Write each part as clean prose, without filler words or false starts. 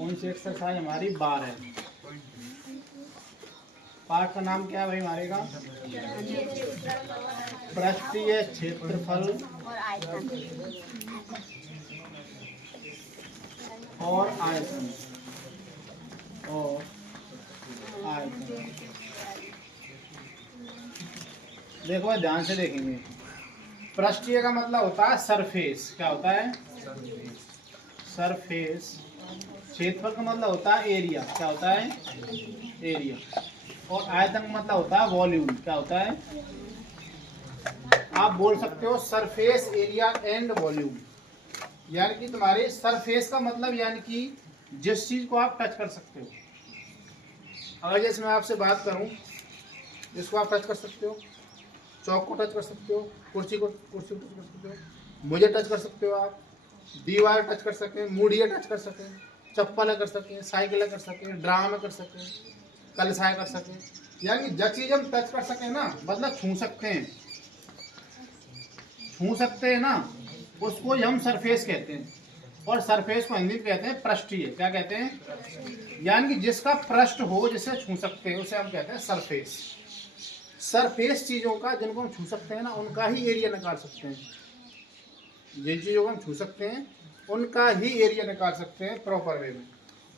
कौन सी एक्सरसाइज हमारी 12 है। पाठ का नाम क्या है भाई हमारे का? पृष्ठीय क्षेत्रफल और आयतन देखो भाई ध्यान से देखेंगे। पृष्ठीय का मतलब होता है सरफेस। क्या होता है? सरफेस। क्षेत्रफल का मतलब होता है एरिया। क्या होता है? एरिया। और आयतन का मतलब होता है वॉल्यूम। क्या होता है? आप बोल सकते हो सरफेस एरिया एंड वॉल्यूम। यानी कि तुम्हारे सरफेस का मतलब यानी कि जिस चीज को आप टच कर सकते हो। अगर जैसे मैं आपसे बात करूं, जिसको आप टच कर सकते हो, चौक को टच कर सकते हो, कुर्सी को टच कर सकते हो, मुझे टच कर सकते हो, आप दीवार टच कर सकें, मूढ़िया टच कर सकें, चप्पल कर सकें, साइकिल कर सकें, ड्राम कर सकें, कलसाय कर सकें। यानी जो चीज हम टच कर सकें ना, मतलब छू सकते हैं, छू सकते हैं ना, उसको हम सरफेस कहते हैं। और सरफेस को हिंदी में कहते हैं पृष्ठीय। क्या कहते हैं? यानी कि जिसका पृष्ठ हो, जिसे छू सकते हैं, उसे हम कहते हैं सरफेस। सरफेस चीजों का जिनको हम छू सकते हैं ना, उनका ही एरिया निकाल सकते हैं। जिन चीजों को हम छू सकते हैं उनका ही एरिया निकाल सकते हैं प्रॉपर वे में।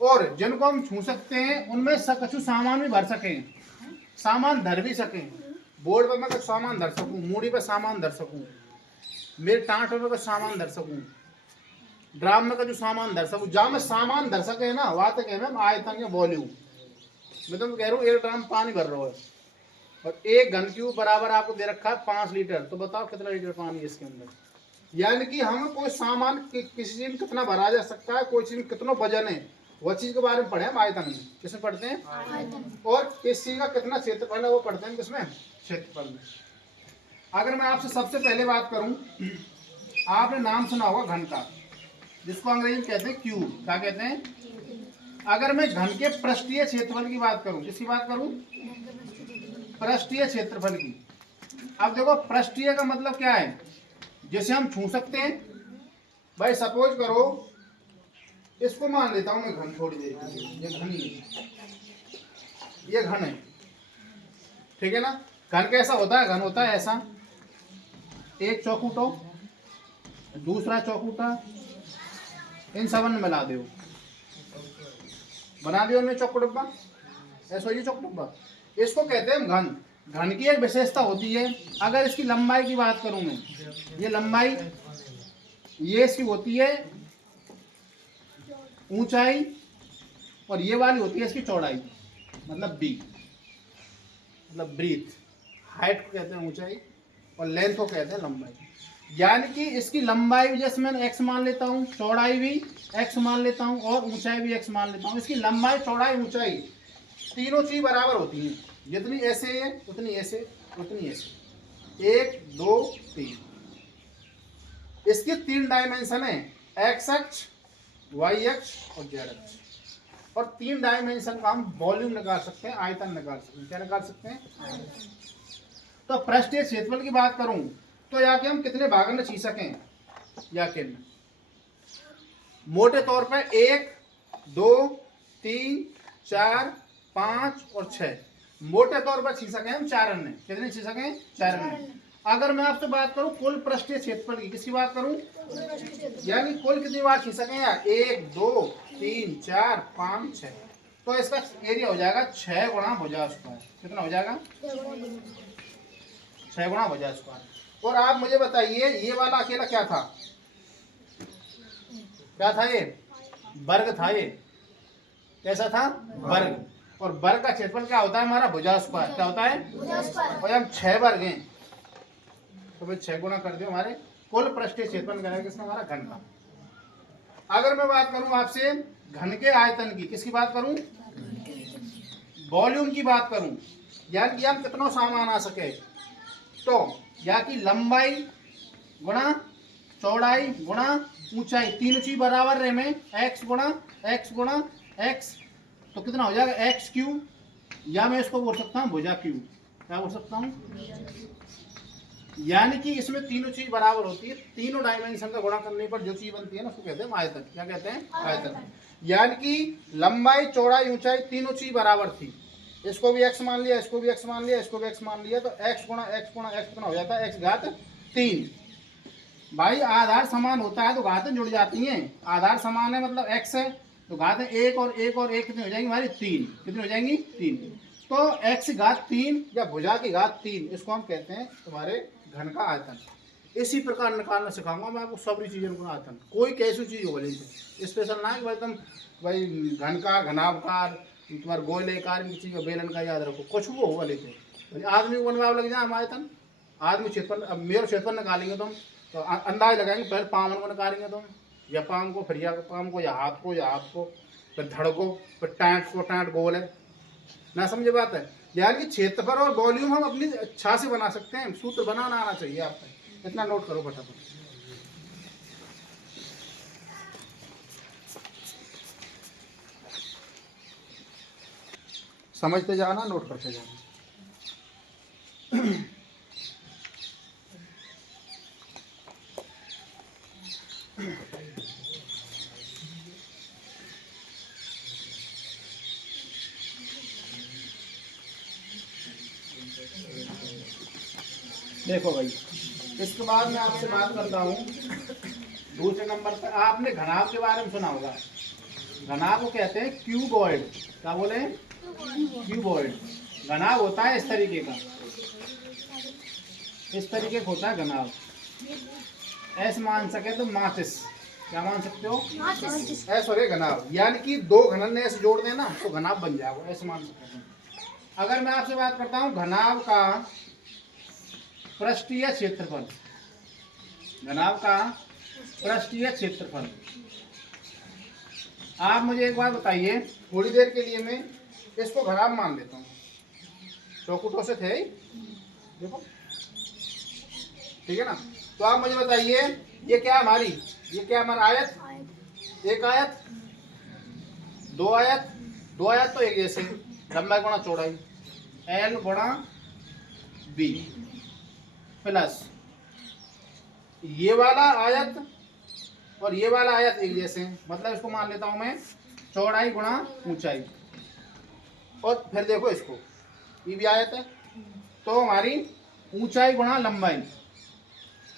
और जिनको हम छू सकते हैं उनमें कछु सामान भी भर सकें, सामान धर भी सकें। बोर्ड पर मैं कुछ सामान धर सकूं, मूड़ी पर सामान धर सकूं, मेरे टाँट पर कुछ सामान धर सकूं, ड्राम में कुछ सामान धर सकूं। जहाँ मैं सामान धर सके ना, वहां तक है मैम आयतन या वॉल्यूम। मैं तो कह रहा हूँ 1 ड्राम पानी भर रहा है और 1 घन क्यूब बराबर आपको दे रखा है 5 लीटर, तो बताओ कितना लीटर पानी है इसके अंदर। यानी कि हम कोई सामान किसी चीज में कितना भरा जा सकता है, कोई चीज में कितना वजन है, वह चीज के बारे में पढ़े हम आयतन में। किसमें पढ़ते हैं? और किस चीज का कितना क्षेत्रफल है वो पढ़ते हैं किसमें? क्षेत्रफल में। अगर मैं आपसे सबसे पहले बात करूं, आपने नाम सुना होगा घन का, जिसको अंग्रेजी में कहते हैं क्यूब। क्या कहते हैं? अगर मैं घन के पृष्ठीय क्षेत्रफल की बात करूं, किसकी बात करूं? पृष्ठीय क्षेत्रफल की। अब देखो पृष्ठीय का मतलब क्या है? जैसे हम छू सकते हैं। भाई सपोज करो, इसको मान लेता हूं मैं घन, थोड़ी देर के लिए ये घन ही है, ये घन है, ठीक है ना। घन कैसा होता है? घन होता है ऐसा, एक चौखूटो, दूसरा चौखूटा, इन सबन में मिला दो, बना दियो इनमें चौको डिब्बा, ऐसा ये चौको डिब्बा। इसको कहते हैं घन। घन की एक विशेषता होती है, अगर इसकी लंबाई की बात करूं मैं, ये लंबाई, ये इसकी होती है ऊंचाई, और ये वाली होती है इसकी चौड़ाई, मतलब बी, मतलब ब्रीथ। हाइट को कहते हैं ऊंचाई और लेंथ को कहते हैं लंबाई। यानी कि इसकी लंबाई भी जैसे मैं x मान लेता हूँ, चौड़ाई भी x मान लेता हूँ और ऊंचाई भी x मान लेता हूँ। इसकी लंबाई, चौड़ाई, ऊंचाई तीनों चीज बराबर होती हैं। जितनी ऐसे है उतनी ऐसे, उतनी ऐसे, 1 2 3। इसकी 3 डायमेंशन है, x अक्ष, y अक्ष और z अक्ष। और 3 डायमेंशन का हम वॉल्यूम निकाल सकते हैं, आयतन निकाल सकते हैं। क्या निकाल सकते हैं? तो पृष्ठीय क्षेत्रफल की बात करूं तो याके हम कितने भागों में छी सकें, याके में मोटे तौर पर 1 2 3 4 5 और 6, मोटे तौर पर छी सकें हम 4 में। कितने छी सकें? 4 में। अगर मैं आपसे बात करूं कुल पृष्ठीय क्षेत्रफल की, किसकी बात करूं? यानी कुल कितनी बार छी सकें यार? 1 2 3 4 5 6, तो इसका एरिया हो जाएगा 6 गुणा भुजा स्क्वायर। कितना हो जाएगा? 6 गुणा भुजा स्क्वायर। और आप मुझे बताइए ये वाला अकेला क्या था? क्या था ये? वर्ग था। ये कैसा था? वर्ग। और वर्ग का क्षेत्रफल क्या होता है हमारा? भुजा स्क्वायर। क्या होता है? और हम 6 वर्ग हैं, तो भाई 6 गुणा कर दो, हमारे कुल पृष्ठीय क्षेत्रफल क्या है किसका? हमारा घन का। अगर मैं बात करूं आपसे घन के आयतन की, किसकी बात करूं? वॉल्यूम की बात करूं, यानी कि हम कितना सामान आ सके, तो या कि लंबाई गुणा चौड़ाई गुणा ऊंचाई, तीनों चीज बराबर रहे में, x गुणा x, तो कितना हो जाएगा? x क्यूब, या मैं इसको बोल सकता हूँ भुजा क्यूब। क्या बोल सकता हूँ? यानी कि इसमें तीनों चीज बराबर होती है, तीनों डायमेंशन का गुणा करने पर जो चीज बनती है ना उसको कहते हैं आयतन। क्या कहते हैं? आयतन। यानी कि लंबाई चौड़ाई ऊंचाई तीनों चीज बराबर थी। इसको भी x मान लिया, इसको भी x मान लिया, इसको भी x मान लिया, तो x गुणा x गुणा x कितना हो जाता है, x घात 3। भाई आधार समान होता है तो घातें जुड़ जाती हैं। आधार समान है मतलब x है तो घातें 1 और 1 और 1 कितनी हो जाएंगी हमारी 3। कितनी हो जाएंगी 3। तो x घात 3 या भुजा की घात 3 इसको हम कहते हैं तुम्हारे घन का आयतन। इसी प्रकार निकालना सिखाऊंगा मैं आपको सभी चीज़ों का आयतन। कोई कैसी चीज़ हो लेकिन स्पेशल ना है कि भाई तुम भाई घनकार घनावकार तुम्हारे गोलेकार की चीज़ बेलन का याद रखो, कुछ वो होगा लेकिन आदमी को बनवाओ लग जाए हम आयतन। आदमी क्षेत्रफल, अब मेरा क्षेत्रफल निकालेंगे तुम तो अंदाज लगाएंगे, पहले पाम को निकालेंगे तुम, या पाम को फिर या पाम को या हाथ को फिर धड़ को फिर टाँट गोल है ना, समझे बात है। यानी कि क्षेत्रफल और वॉल्यूम हम अपनी इच्छा से बना सकते हैं, सूत्र बनाना आना चाहिए आपको। इतना नोट करो फटाफट। समझते जाना, नोट करते जाना। देखो भाई, इसके बाद मैं आपसे बात करता हूँ दूसरे नंबर पर। आपने घनाभ के बारे में सुना होगा। घनाभ को कहते हैं क्यूबॉइड। क्या बोले? क्यूबॉइड। घनाभ होता है इस तरीके का, इस तरीके का होता है घनाभ। ऐसे मान सके तो माचिस। क्या मान सकते हो? ऐसे हो गए घनाभ। यानी कि दो घनन ऐसे जोड़ देना तो घनाभ बन जाएगा, ऐसे मान सकते हैं। अगर मैं आपसे बात करता हूँ घनाभ का पृष्ठीय क्षेत्रफल, घनाभ का पृष्ठीय क्षेत्रफल, आप मुझे एक बात बताइए, थोड़ी देर के लिए मैं इसको घनाभ मान लेता हूँ। चौकुटों से थे देखो, ठीक है ना। तो आप मुझे बताइए ये क्या हमारी, ये क्या हमारा आयत, एक आयत, दो आयत, दो आयत तो एक जैसे, लंबाई गुणा चौड़ाई L गुणा B प्लस ये वाला आयत और ये वाला आयत एक जैसे, मतलब इसको मान लेता हूं मैं चौड़ाई गुणा ऊंचाई। और फिर देखो इसको, ये भी आयत है तो हमारी ऊंचाई गुणा लंबाई,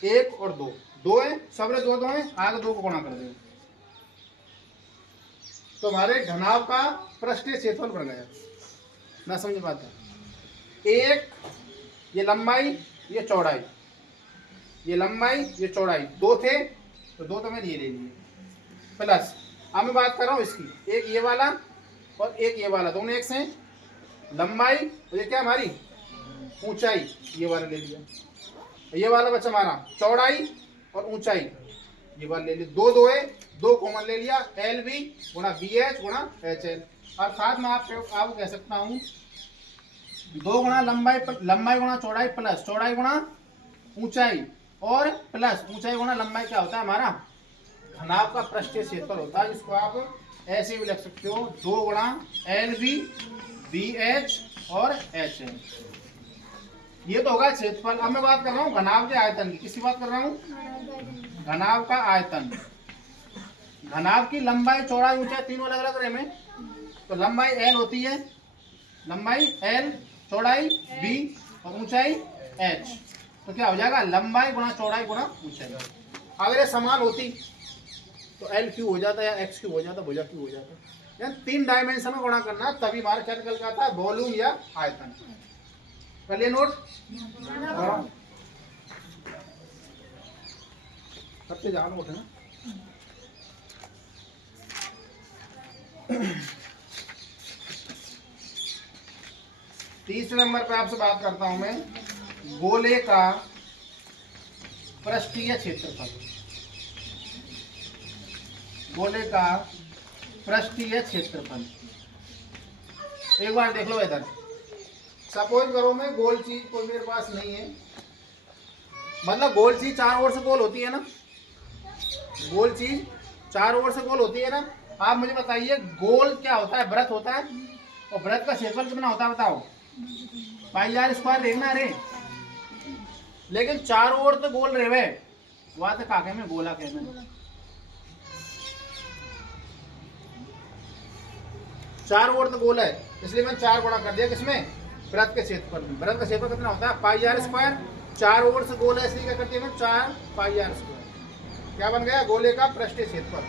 एक और दो, दो है सबरे दो दो है, आगे दो को गुणा कर दो तो हमारे घनाभ का पृष्ठीय क्षेत्रफल बन गया। ना समझ पाता, एक ये लंबाई ये चौड़ाई, ये लंबाई ये चौड़ाई, दो थे तो दो तो मैंने ये ले लिए प्लस, अब मैं बात कर रहा हूँ इसकी, एक ये वाला और एक ये वाला, दोनों एक से हैं। लंबाई तो ये क्या हमारी ऊंचाई, ये वाला ले लिया, ये वाला बचा हमारा चौड़ाई और ऊंचाई, ये वाला ले लिया, दो दो है, दो कॉमन ले लिया, एल बी गुणा बी एच गुणा एच एल। अर्थात मैं आपको कह सकता हूँ दो गुणा लंबाई, लंबाई गुणा चौड़ाई प्लस चौड़ाई गुणा ऊंचाई और प्लस ऊंचाई गुणा लंबाई क्या होता है हमारा घनाभ का पृष्ठीय क्षेत्रफल होता है, जिसको आप ऐसे भी लिख सकते हो, दो गुणा एल बी बी एच और एच एल। ये तो होगा क्षेत्रफल। अब मैं बात कर रहा हूँ घनाभ के आयतन की। किसकी बात कर रहा हूँ? घनाभ का आयतन। घनाभ की लंबाई चौड़ाई ऊंचाई तीनों अलग अलग रहे में, तो लंबाई एल होती है, लंबाई एल, चौड़ाई बी और ऊंचाई एच, तो क्या हो जाएगा लंबाई गुणा चौड़ाई गुणा ऊंचाई। अगर ये समान होती तो एल क्यू हो जाता या एक्स क्यू हो जाता, भुजा क्यू हो जाता। यानी तीन डायमेंशन में गुणा करना तभी हमारा क्या निकल के आता है, वॉल्यूम या आयतन। कर लिए नोट? सबसे ज्यादा नोट है ना। तीसरे नंबर पे आपसे बात करता हूं मैं, गोले का पृष्ठीय क्षेत्रफल। गोले का पृष्ठीय क्षेत्रफल, एक बार देख लो इधर। सपोज करो मैं गोल चीज कोई मेरे पास नहीं है, मतलब गोल चीज चार ओर से गोल होती है ना, गोल चीज चार ओर से गोल होती है ना। आप मुझे बताइए गोल क्या होता है? वृत्त होता है, और वृत्त का क्षेत्रफल कितना होता है बताओ? पाई आर स्क्वायर देखना रे। लेकिन चारों ओर तो गोल रहे वे, वहां तो काके में गोला कहना। चारों ओर तो गोल है, इसलिए मैंने 4 गुणा कर दिया किसमें, वृत्त के क्षेत्रफल में। वृत्त का क्षेत्रफल कितना होता है, पाई आर स्क्वायर। चारों ओर से गोल है इसलिए क्या करते हैं, 4 पाई आर स्क्वायर। क्या बन गया, गोले का पृष्ठीय क्षेत्रफल।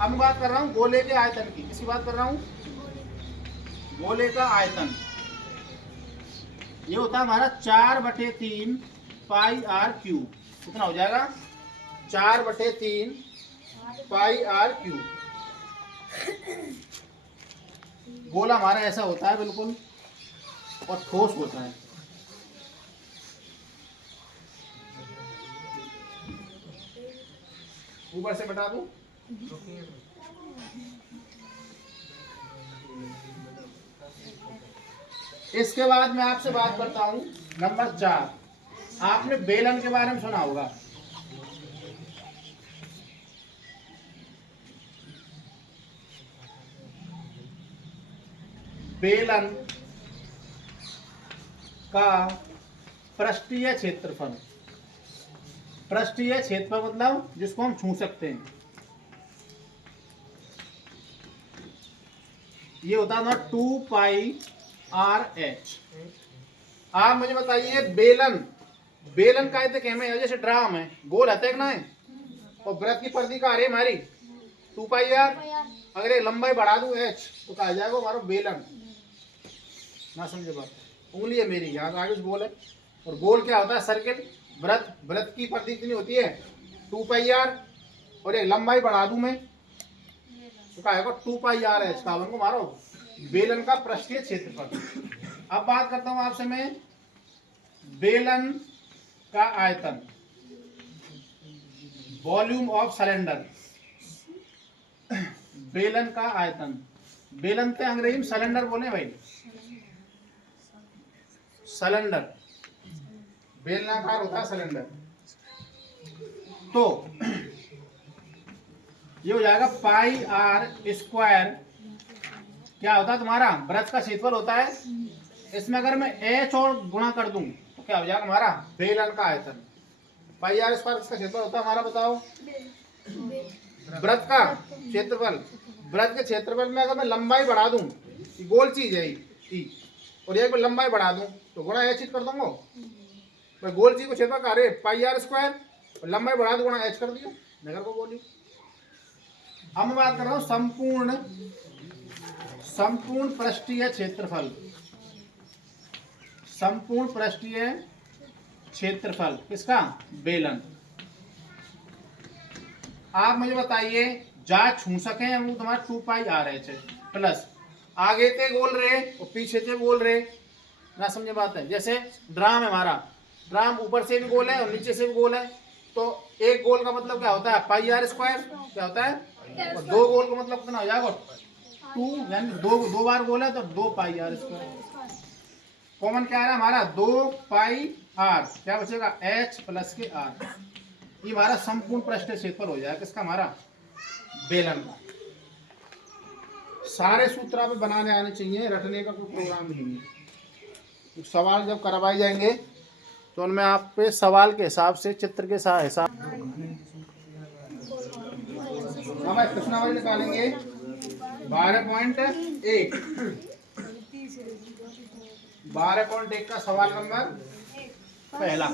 अब मैं बात कर रहा हूँ गोले के आयतन की। किसकी बात कर रहा हूँ, गोले का आयतन। ये होता है हमारा 4/3 पाई आर क्यूब। कितना हो जाएगा, 4/3 पाई आर क्यूब। गोला हमारा ऐसा होता है बिल्कुल, और ठोस होता है। ऊपर से बता दूं, इसके बाद मैं आपसे बात करता हूं नंबर 4। आपने बेलन के बारे में सुना होगा। बेलन का पृष्ठीय क्षेत्रफल। पृष्ठीय क्षेत्रफल मतलब जिसको हम छू सकते हैं, ये होता है 2 पाई आर एच। आप मुझे बताइए, बेलन का है, जैसे ड्राम है, गोल है ना है, और वृत्त की परिधि का है हमारी 2 पाई आर। अगर एक लंबाई बढ़ा दूं एच तो कहा जाएगा हमारा बेलन। ना समझे बात, उंगली है मेरी यहाँ आगे गोल है, और गोल क्या होता है, सर्किल। वृत्त की परिधि कितनी होती है, 2 पाई आर, और एक लंबाई बढ़ा दूं मैं तो कहा जाएगा 2 पाई आर एच। का को मारो बेलन का पृष्ठीय क्षेत्रफल। अब बात करता हूं आपसे मैं बेलन का आयतन, वॉल्यूम ऑफ सिलेंडर। बेलन का आयतन, बेलन ते अंग्रेजी में सिलेंडर बोले भाई, सिलेंडर, बेलनाकार होता है सिलेंडर। तो ये हो जाएगा पाई आर स्क्वायर। क्या होता है तुम्हारा, वृत्त का क्षेत्रफल होता है, इसमें अगर मैं एच और गुणा कर दूं तो क्या हो जाएगा हमारा बेलन का आयतन। पाई आर स्क्वायर इसका क्षेत्रफल होता है हमारा, बताओ, वृत्त का क्षेत्रफल। वृत्त के क्षेत्रफल में अगर मैं लंबाई बढ़ा दूं, गोल चीज है ई, और एक बार लंबाई बढ़ा दूं तो गुणा एच कर दूंगा। मैं गोल चीज को क्षेत्रफल का पाई आर स्क्वायर, और लंबाई बढ़ा दो गुणा एच कर दिया, नगर को बोली। अब मैं बात कर रहा हूं संपूर्ण पृष्ठीय क्षेत्रफल। संपूर्ण पृष्ठीय क्षेत्रफल किसका, बेलन। आप मुझे बताइए, जा छू सके वो तुम्हारा 2 पाई आर एच है, प्लस आगे से गोल रहे और पीछे से गोल रहे। ना समझे बात है, जैसे ड्राम है हमारा, ड्राम ऊपर से भी गोल है और नीचे से भी गोल है, तो एक गोल का मतलब क्या होता है, पाई आर स्क्वायर। क्या होता है, और 2 गोल का मतलब कितना हो जाएगा, 2, यानी 2 बार गोल है तो 2 पाई आर स्क्वायर। कॉमन क्या है हमारा, 2 पाई आर, क्या बचेगा एच प्लस के आर। ये हमारा संपूर्ण पृष्ठीय क्षेत्रफल हो जाएगा किसका, हमारा बेलन का। सारे सूत्र आप बनाने आने चाहिए, रटने का कोई प्रोग्राम नहीं है। सवाल जब करवाए जाएंगे तो उनमें आप पे सवाल के हिसाब से, चित्र के साथ हिसाब हमारे प्रश्नावली निकालेंगे। 12.1 12.1 का सवाल नंबर पहला।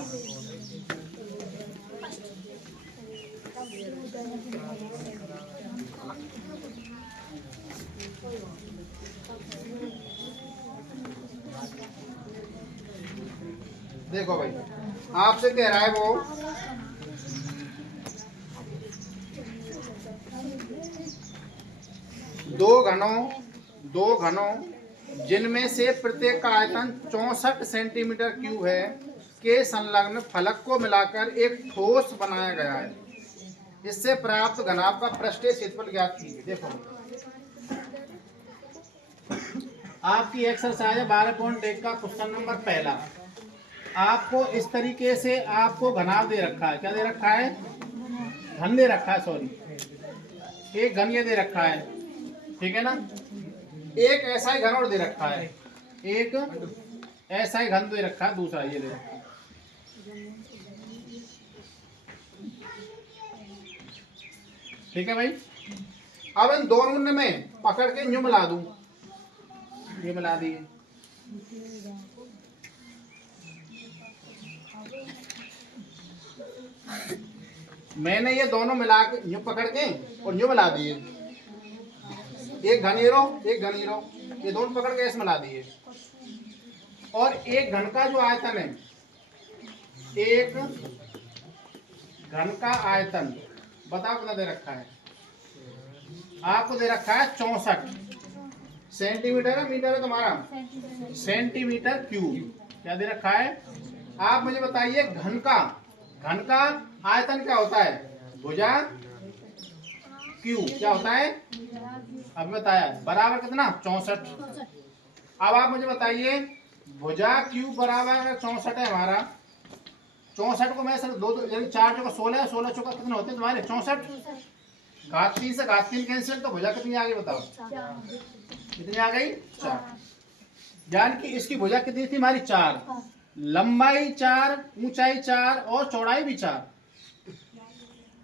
देखो भाई, आपसे कह रहा है वो दो घनों जिनमें से प्रत्येक का आयतन 64 सेंटीमीटर क्यूब है के संलग्न फलक को मिलाकर एक ठोस बनाया गया है। इससे प्राप्त घनाभ का पृष्ठीय क्षेत्रफल ज्ञात कीजिए। देखो आपकी एक्सरसाइज 12.1 का क्वेश्चन नंबर पहला। आपको इस तरीके से आपको घनाभ दे रखा है। क्या दे रखा है, घन दे रखा है, सॉरी, एक घन ये दे रखा है, ठीक है ना। एक ऐसा ही घन और दे रखा है, एक ऐसा ही घन दे रखा है, दूसरा ये दे रखा है। ठीक है भाई। अब इन दोनों में पकड़ के यूं मिला दूं ये मिला दिए। मैंने ये दोनों मिला के यूं पकड़ के और यूं मिला दिए, एक घन हीरो एक घन हीरो, ये दोनों पकड़ के ऐसे मिला दिए। और एक घन का जो आयतन है, एक घन का आयतन बताओ कितना दे रखा है? आपको दे रखा है 64 सेंटीमीटर है, मीटर है तुम्हारा सेंटीमीटर क्यूब। क्या दे रखा है? आप मुझे बताइए घन का आयतन क्या होता है? भुजा क्यूब क्या होता है? अब बताया बराबर कितना 64। अब आप मुझे बताइए भुजा क्यूब बराबर 64 है हमारा, 64 को मैं सर दो यानी 4 चौका 16, 16 चौका कितने होते हैं तुम्हारे 64, घात 3 से घात 3 कैंसिल, तो भुजा कितनी आ गई बताओ? कितनी आ गई? 4। यानी कि इसकी भुजा कितनी थी हमारी? 4, लंबाई 4, ऊंचाई 4 और चौड़ाई भी 4।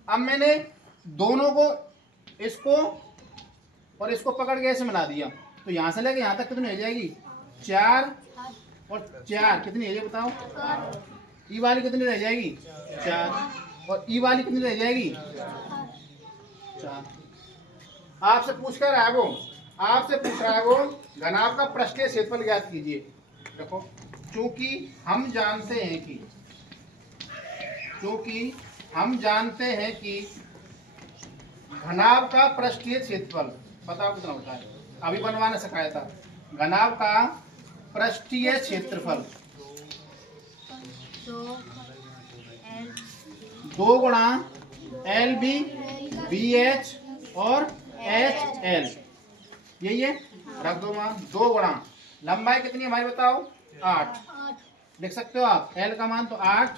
अब मैंने दोनों को, इसको और इसको पकड़ के ऐसे मिला दिया, तो यहाँ से लेके यहाँ तक कितनी हो जाएगी? 4 और 4 कितनी हो जाएगी बताओ? ई वाली कितनी रह जाएगी? 4 और ई वाली कितनी रह जाएगी? 4। आपसे पूछ कर रहा है वो, आपसे पूछ रहा है वो घनाभ का पृष्ठीय क्षेत्रफल ज्ञात कीजिए। देखो चूंकि हम जानते हैं कि घनाभ का पृष्ठीय क्षेत्रफल बताओ कितना होता है? अभी बनवाने सिखाया था। घनाभ का पृष्ठीय क्षेत्रफल 2 गुणा LB BH और HL, यही है। रख दो मान 2 गुणा लंबाई कितनी है हमारी बताओ? 8 लिख सकते हो आप। L का मान तो 8,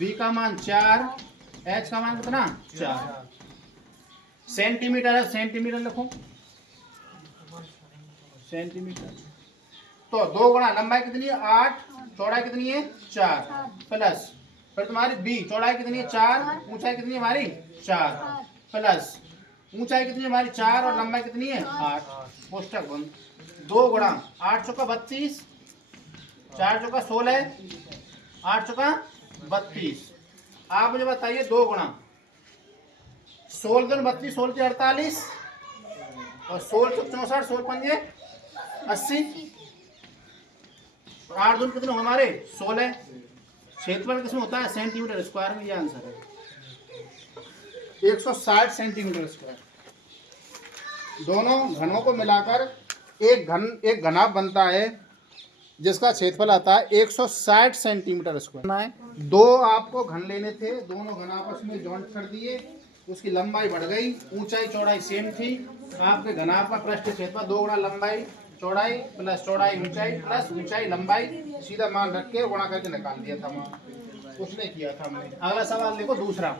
B का मान 4, H का मान कितना? 4। सेंटीमीटर है, सेंटीमीटर लिखो सेंटीमीटर। तो 2 गुणा लंबाई कितनी है? 8, चौड़ाई कितनी है? 4 प्लस फिर तुम्हारी B चौड़ाई कितनी है? 4, ऊंचाई कितनी है हमारी? 4 प्लस ऊंचाई कितनी है हमारी? 4 और लंबाई कितनी है? 8। कोष्टक बंद। 2 गुणा 8 चौका 32, 4 चौका 16, 8 चौका 32। आप मुझे बताइए 2 गुणा 16 दूनी 32, 16 के 48 और 16 चौक 64, 16 पंजे 80, 8 दूनी कितने हमारे? 16। क्षेत्रफल किसमें होता है? सेंटीमीटर स्क्वायर में। ये आंसर है 160 सेंटीमीटर स्क्वायर। दोनों घनों को मिलाकर एक घनाभ बनता है जिसका क्षेत्रफल आता है 160 सेंटीमीटर स्क्वायर। 2 आपको घन लेने थे, दोनों घन आपस में जॉइंट कर दिए, उसकी लंबाई बढ़ गई, ऊंचाई चौड़ाई सेम थी। आपके घनाभ का पृष्ठीय क्षेत्रफल 2 गुणा लंबाई चौड़ाई प्लस चौड़ाई ऊंचाई प्लस ऊंचाई लंबाई, सीधा मान रख के गुणा करके निकाल दिया था मान, उसने किया था हमने। अगला सवाल देखो दूसरा,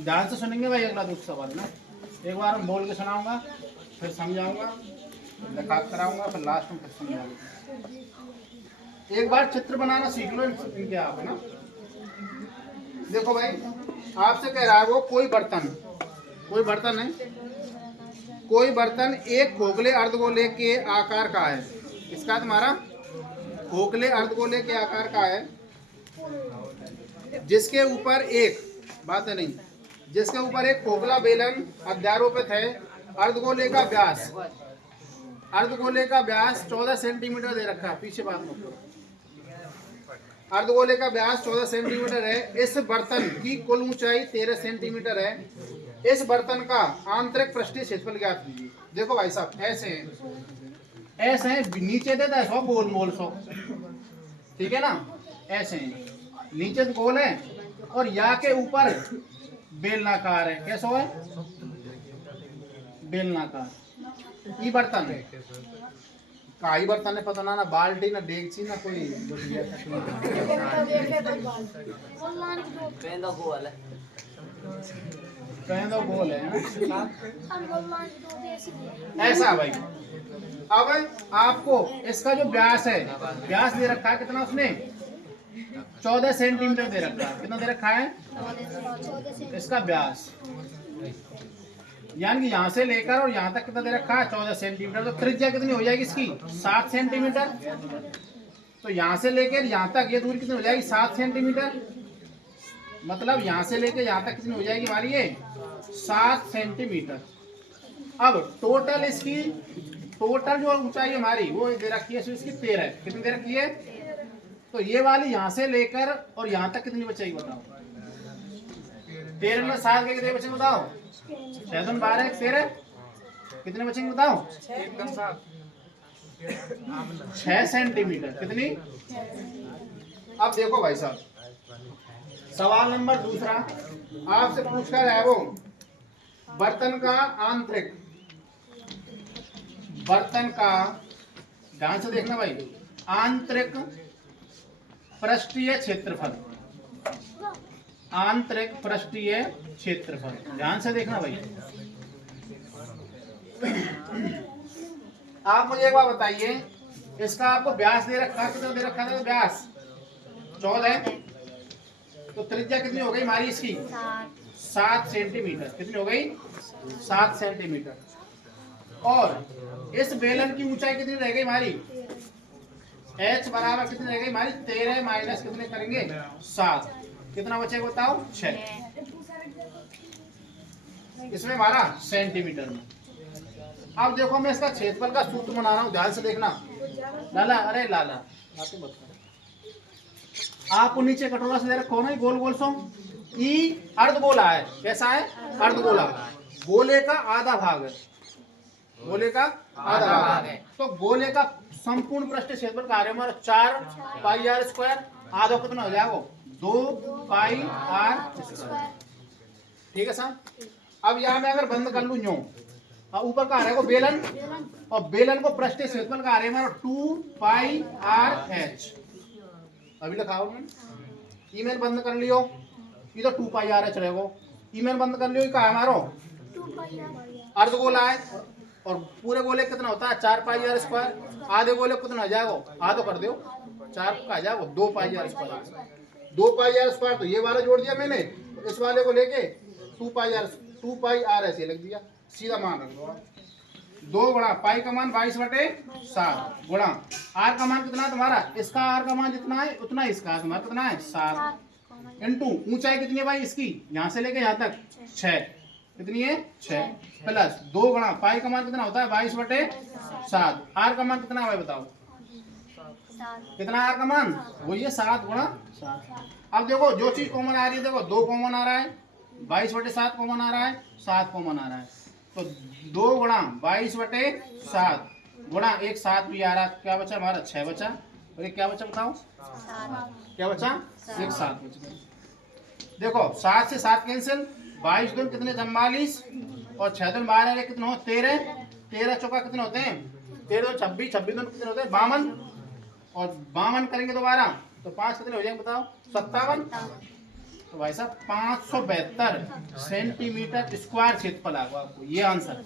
ध्यान से सुनेंगे भाई। अगला दूसरा सवाल ना एक बार हम बोल के सुनाऊंगा, फिर समझाऊंगा, नकात कराऊंगा, फिर लास्ट में फिर समझाऊंगा। एक बार चित्र बनाना सीख लो इनके आप, है ना। देखो भाई आपसे कह रहा है वो कोई बर्तन एक खोखले अर्धगोले के आकार का है। इसका तुम्हारा खोखले अर्धगोले के आकार का है, जिसके ऊपर एक खोखला बेलन अध्यारोपित है। अर्धगोले का व्यास 14 सेंटीमीटर दे रखा है। पीछे बात करो, अर्धगोले का व्यास 14 सेंटीमीटर है। इस बर्तन की कुल ऊंचाई 13 सेंटीमीटर है। इस बर्तन का आंतरिक पृष्ठीय क्षेत्रफल ज्ञात कीजिए। देखो भाई साहब ऐसे हैं, नीचे देता है 100 गोल मोल 100, ठीक है ना। ऐसे हैं, नीचे गोल है और या के ऊपर बेलनाकार है। कैसा है? बेलनाकार। ये बर्तन है, काई बर्तन है पता ना बाल्टी ना डेगची ना कोई गोल है ऐसा भाई। अब आपको इसका जो व्यास है, व्यास दे रखा है कितना उसने? 14 सेंटीमीटर दे रखा है। कितना दे रखा है इसका व्यास? यानी कि यहाँ से लेकर और यहाँ तक कितना दे रखा है 14 सेंटीमीटर। तो त्रिज्या कितनी हो जाएगी इसकी 7 सेंटीमीटर। तो यहाँ से लेकर यहाँ तक ये दूरी कितनी हो जाएगी 7 सेंटीमीटर। मतलब यहाँ से लेकर यहाँ तक कितनी हो जाएगी हमारी ये 7 सेंटीमीटर। अब टोटल इसकी टोटल जो ऊंचाई हमारी वो दे रखी है इसकी 13। कितनी दे रखी है? तो ये वाली यहाँ से लेकर और यहाँ तक कितनी बचेगी बताओ? 13 में 7 के कितने बचेंगे बताओ? 6 दूनी 12 13 कितने बचेंगे बताओ? 6 सेंटीमीटर। कितनी? अब देखो भाई साहब, सवाल नंबर दूसरा आपसे पूछकर है वो बर्तन का आंतरिक, बर्तन का, ध्यान से देखना भाई, आंतरिक पृष्ठीय क्षेत्रफल, आंतरिक पृष्ठीय क्षेत्रफल, ध्यान से देखना भाई। आप मुझे एक बात बताइए, इसका आपको व्यास दे रखा है, कितना दे रखा था? व्यास 14, तो त्रिज्या कितनी हो गई हमारी इसकी 7 सेंटीमीटर। कितनी हो गई? 7 सेंटीमीटर। और इस बेलन की ऊंचाई कितनी रह गई हमारी? h बराबर कितनी रह गई हमारी? 13 माइनस कितने करेंगे 7, कितना बचेगा बताओ? 6। इसमें हमारा सेंटीमीटर में। अब देखो मैं इसका क्षेत्रफल का सूत्र बना रहा हूं, ध्यान से देखना। लाला, अरे लाला बातें मत करो। आपको नीचे कटोरा से दे रखो ना गोल गोल सो, ई अर्धगोला है। कैसा है? अर्धगोला। गोले का आधा भाग है, गोले का आधा भाग है। तो गोले का संपूर्ण पृष्ठ क्षेत्रफल का हमारा 4 पाई आर स्क्वायर। आधा कितना हो जाएगा? 2 पाई आर स्क्वायर। ठीक है साहब। अब यहाँ मैं अगर बंद कर लूं यूं, ऊपर का आ रहा है बेलन, और बेलन को पृष्ठीय क्षेत्रफल का आ रहा है हमारा 2 पाई आर एच। अभी लिखा हो ईमेल बंद कर लियो, ये तो 2 पाई आर एच रहेगा। ईमेल बंद कर लियो, कहा हमारो अर्धगोला है, और पूरे गोले कितना होता है 4 पाई आर स्क्वायर। आधे गोले कितना हो जाएगा? आधो कर दो, 4 का आ जाएगा 2 pi R square. 2 pi R square, तो ये वाला जोड़ दिया मैंने, इस वाले को लेके 2 पाई आर ऐसे लग दिया, सीधा मान रख दो। 2 गुणा पाई का मान 22/7 गुणा आर का मान कितना तुम्हारा? इसका आर का मान जितना है उतना इसका तुम्हारा कितना है 7 इंटू ऊंचाई कितनी है भाई इसकी? यहाँ से लेके यहाँ तक 6। कितनी है? 6 प्लस 2 गुणा पाई का मान कितना होता है 22/7। आर का मान कितना है भाई बताओ? कितना आर का मान? वो ये 7 गुणा 7। अब देखो जो चीज कॉमन आ रही है, देखो 2 कॉमन आ रहा है, 22/7 कॉमन आ रहा है, 7 कॉमन आ रहा है। तो 2 गुणा 22/7 गुणा एक 7 भी आ रहा, क्या बचा हमारा? 6 बचा। और एक क्या बचा बताओ? क्या बचा? एक 7 बच गया। देखो 7 से 7 कैंसिल, 22 दून कितने 44, और 6 दून 12 कितने हो 13, 13 चौका कितने होते हैं 13 26, 26 दून कितने होते हैं 52, और 52 करेंगे दोबारा तो 5 कितने हो जाएंगे बताओ? 57। तो भाई साहब 572 सेंटीमीटर स्क्वायर क्षेत्रफल आएगा आपको, ये आंसर है।